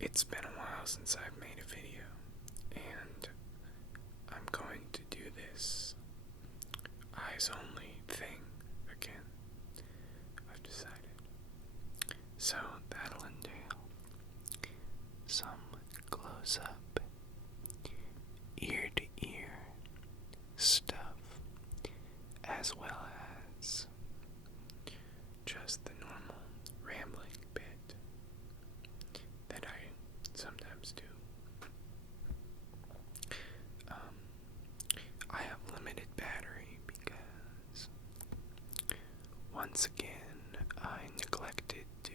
It's been a while since I've made a video, and I'm going to do this eyes only thing again. I've decided. So that'll entail some close up, ear to ear stuff, as well as just the normal rambling bit that I sometimes do. I have limited battery because once again I neglected to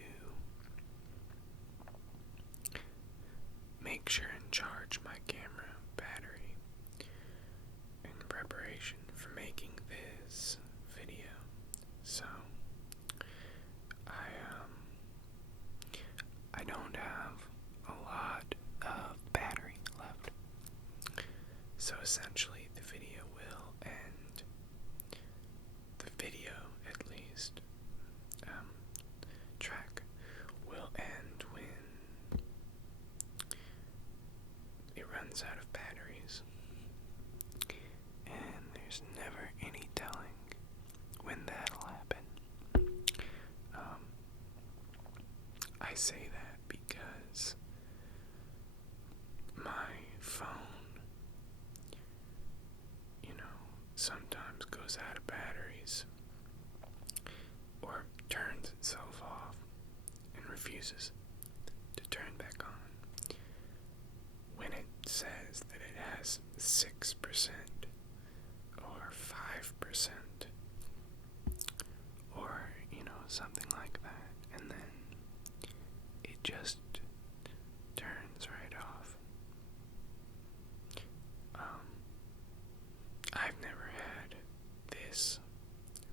make sure and charge my camera battery in preparation for making this video. So I don't have a lot of battery left. So essentially the video will end, the video at least, track will end when it runs out of batteries. And there's never any telling when that'll happen. I say that because my phone, sometimes goes out of batteries or turns itself off and refuses to turn back on when it says that it has 6% or 5% or, something like that, and then it just turns right off. I've never had this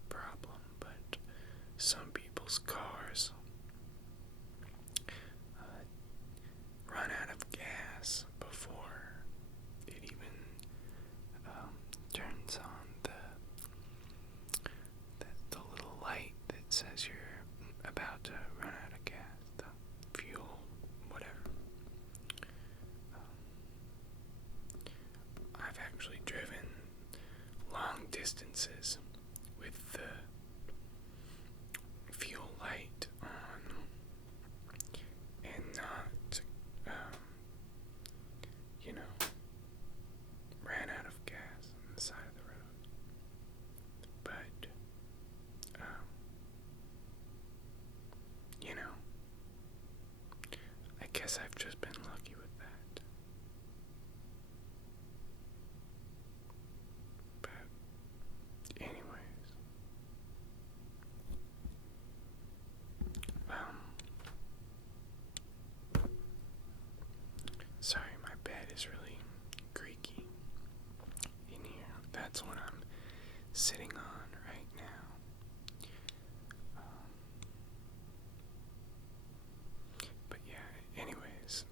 problem, but some people's cars run out of gas before it even turns on the little light that says you're about to run out of gas, the fuel, whatever. I've actually driven long distances with the fuel light on and not, ran out of gas on the side of the road. But, I guess I've just been lucky with that. But, anyways, sorry, my bed is really creaky in here. That's what I'm sitting on right now. But yeah, anyways,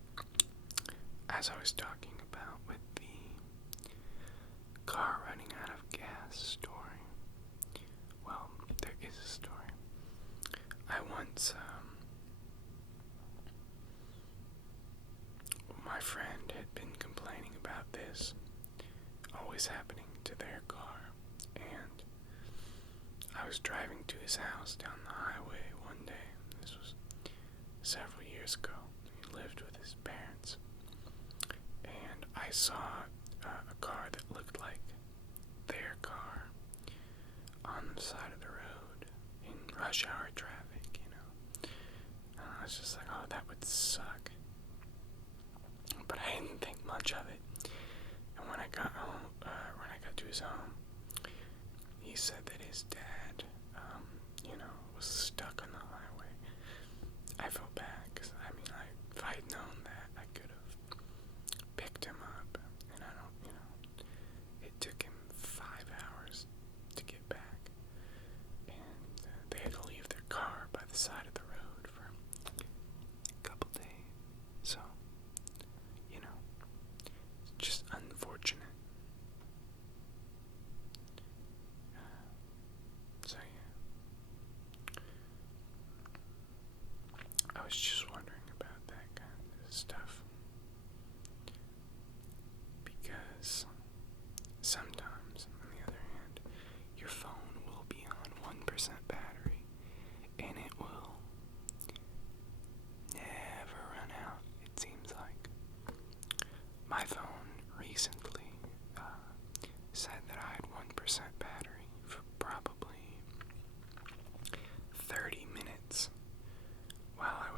as I was talking about with the car running out of gas story, well, there is a story. I once, my friend had been complaining about this always happening to their car, and I was driving to his house down the highway one day. This was several years ago. He lived with his parents, and I saw a car that looked like their car on the side of the road in rush hour traffic, And I was just like, oh, that would suck. But I didn't think much of it. And when I got home, when I got to his home, he said that his dad, was stuck on the highway. I felt bad because, if I had known that, I could have picked him up. And I don't,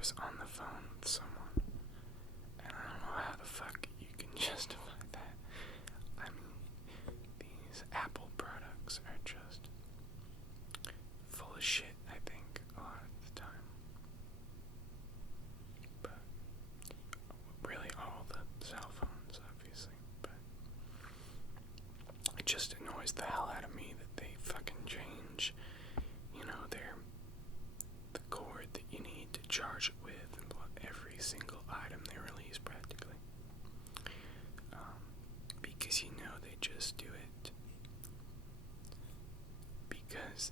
was on the phone with someone, and I don't know how the fuck you can justify that. I mean, these Apple products are just full of shit, I think, a lot of the time. But really all the cell phones, obviously, but it just annoys the hell out of me that they fucking change, the cord that you need to charge it with and every single item they release practically. Because they just do it because,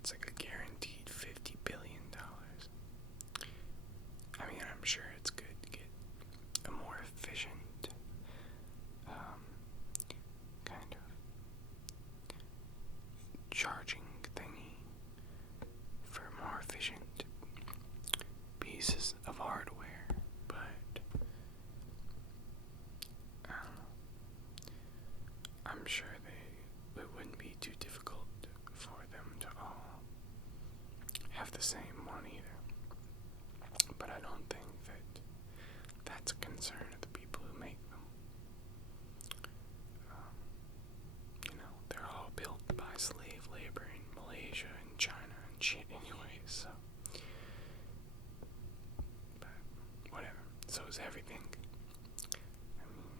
it's like a guaranteed $50 billion. I mean, I'm sure it's good to get a more efficient, kind of charging thingy for more efficient pieces of hardware, but I don't know. I'm sure it wouldn't be too difficult for them to all have the same one either. But I don't think that that's a concern of the people who make them. They're all built by slave labor in Malaysia and China and shit anyways, so. But, whatever. So is everything. I mean,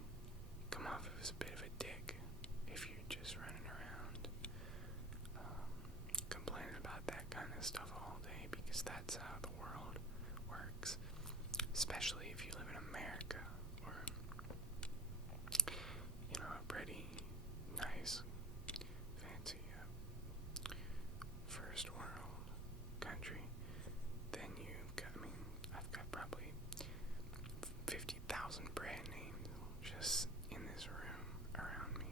come off as a bit of a dick if you're just running around complaining about that kind of stuff all day, because that's how the world works. Especially if you live in America, or, a pretty nice, fancy, first world country. Then I've got probably 50,000 brand names just in this room around me.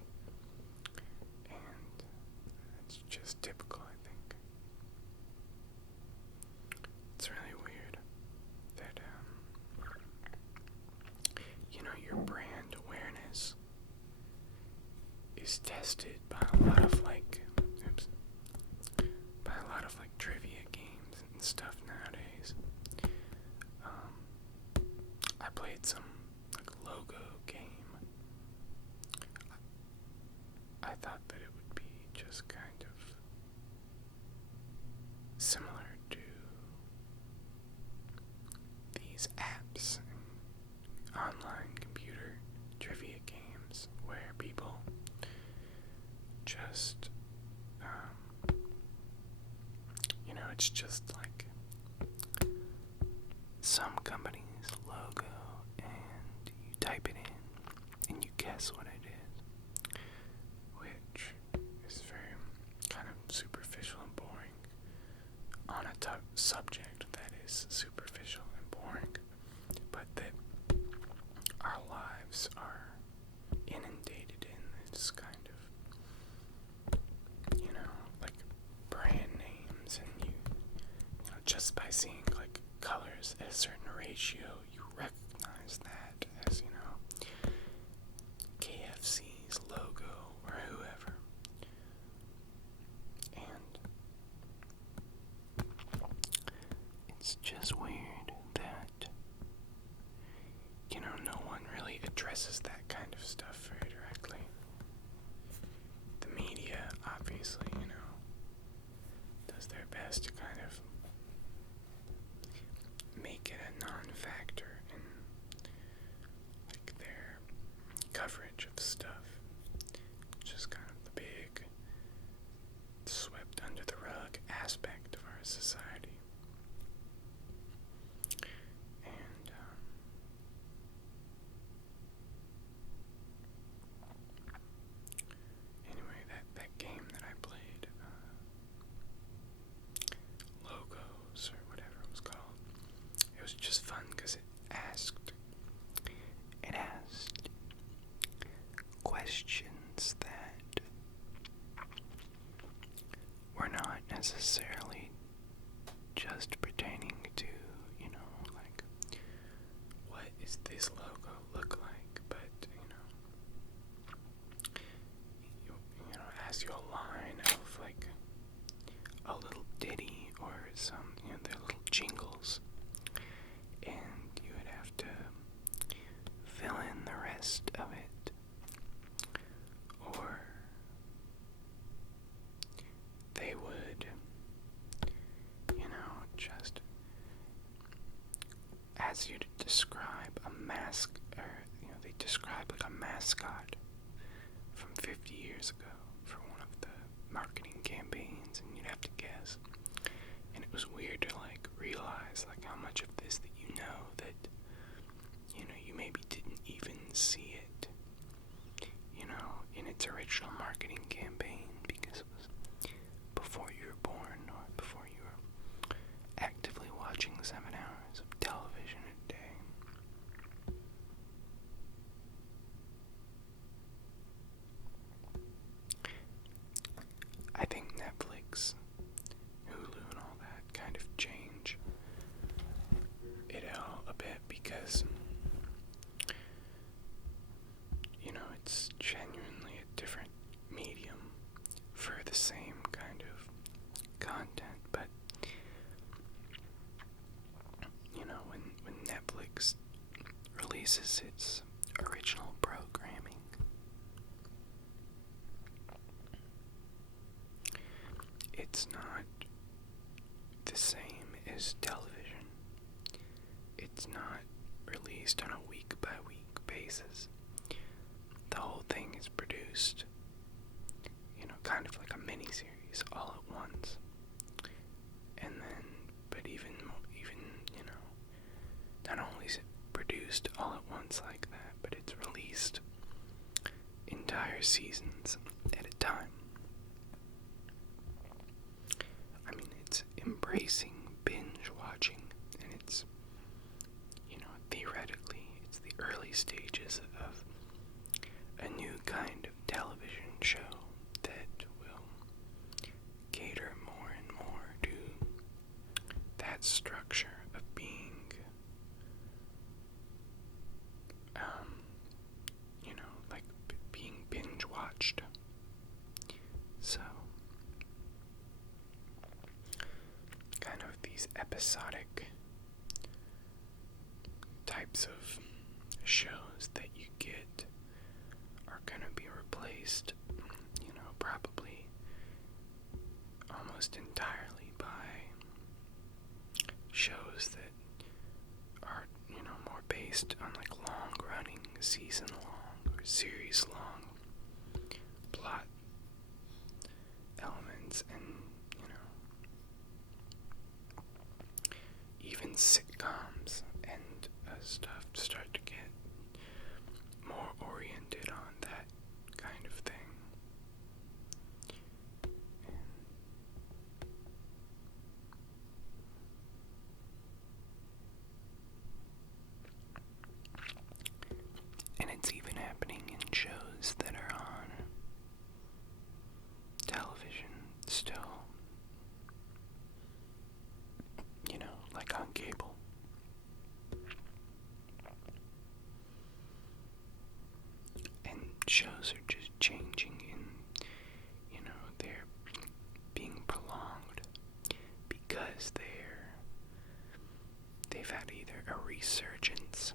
And it's just typical, I think. It's really weird that, your brand awareness is tested by a lot of trivia games and stuff nowadays. I played some logo game. I thought that it would be just kind of similar to these apps and online computer trivia games where people just, it's just like some company's logo, and you type it in and you guess what it is, which is very kind of superficial and boring on a subject that is superficial and boring, but that our lives are inundated in this kind of, brand names, and just by seeing colors at a certain ratio, you recognize that as, KFC's logo or whoever. And it's just weird that, no one really addresses that kind of stuff very directly. The media, obviously, does their best to kind of make it a non-factor in their coverage of stuff. Just kind of the big swept under the rug aspect of our society. And describe a they describe like a mascot from 50 years ago for one of the marketing campaigns, and you'd have to guess. And it was weird to like realize like how much of this that that you maybe didn't even see it, in its original marketing campaign, because it was before you were born or before you were actively watching 7 hours of television a day. I think Netflix, Hulu, and all that kind of change it all a bit because, it's genuinely a different medium for the same kind of content. But, when Netflix releases its original programming, it's not the same as television. It's not released on a week-by-week basis. The whole thing is produced, kind of like a mini-series all at once. And then, but even, not only is it produced all at once like that, but it's released entire seasons at a time. I mean, it's embracing binge watching, and it's, theoretically, it's the early stages of a new kind of television show that will cater more and more to that structure of being, being binge watched. So, kind of these episodic types of shows that you get are gonna be replaced, probably almost entirely by shows that are, more based on like long-running, season-long or series-long plot elements, and, even sitcoms and stuff start to get more oriented on that kind of thing. And it's even happening in shows that are on television still, like on cable. And shows are just changing in, they're being prolonged because they've had either a resurgence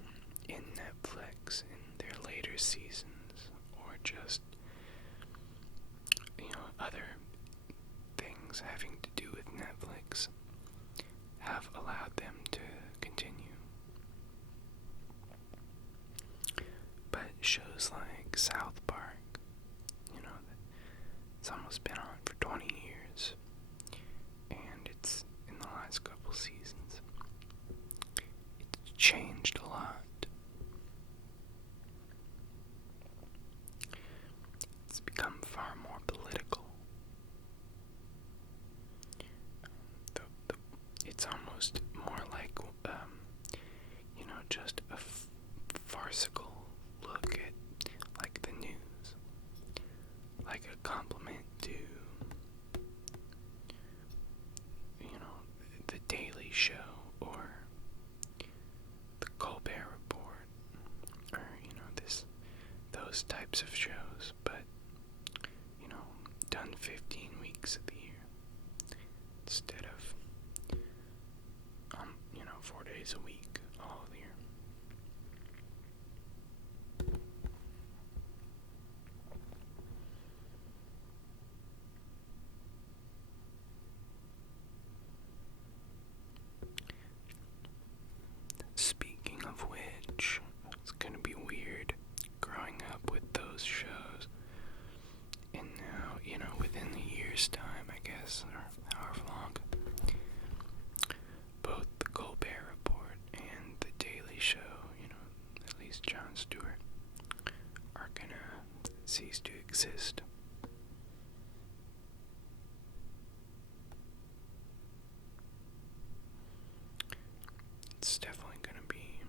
in Netflix in their later seasons, or just, other things having to do with Netflix have allowed them to continue. But shows like South Park, it's almost been on for 20 years, and it's in the last couple seasons, it's changed a lot. It's become far more political. It's almost more like, just a farcical look at, like, the news, like a compliment to, the Daily Show, or the Colbert Report, or, those types of shows, but, done 15 weeks of the year, instead of, 4 days a week, all of the year. Speaking of which, it's definitely gonna be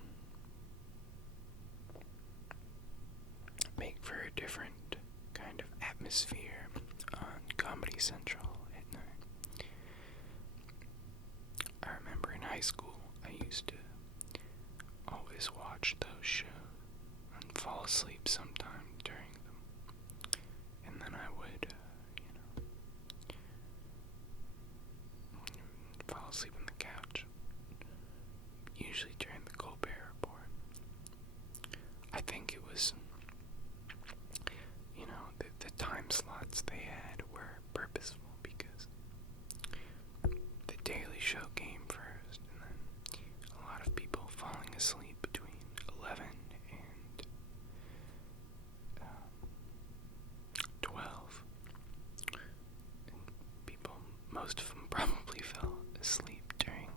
make for a different kind of atmosphere on Comedy Central at night. I remember in high school I used to always watch those shows and fall asleep sometime during them. And then I would, fall asleep on the couch, usually during the Colbert Report. I think it was, the time slots they had were purposeful because the Daily Show came first, and then a lot of people falling asleep between 11 and 12. And most of them probably fell asleep during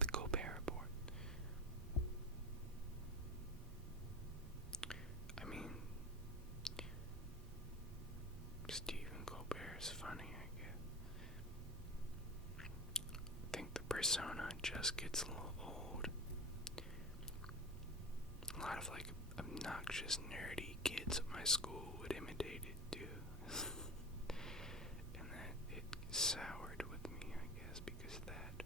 the Colbert Report. I mean, Stephen Colbert is funny, I guess. I think the persona just gets a little old. A lot of obnoxious, nerdy kids at my school would imitate it too. And that it soured with me, I guess, because of that.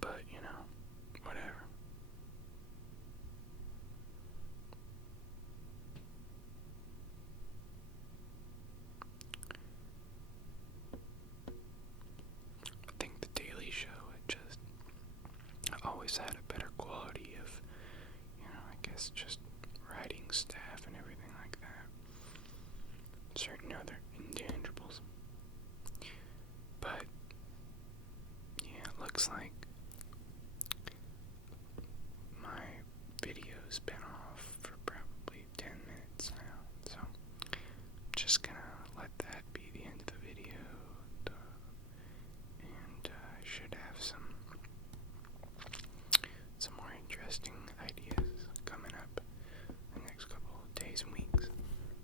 But, whatever. I think the Daily Show had just always had a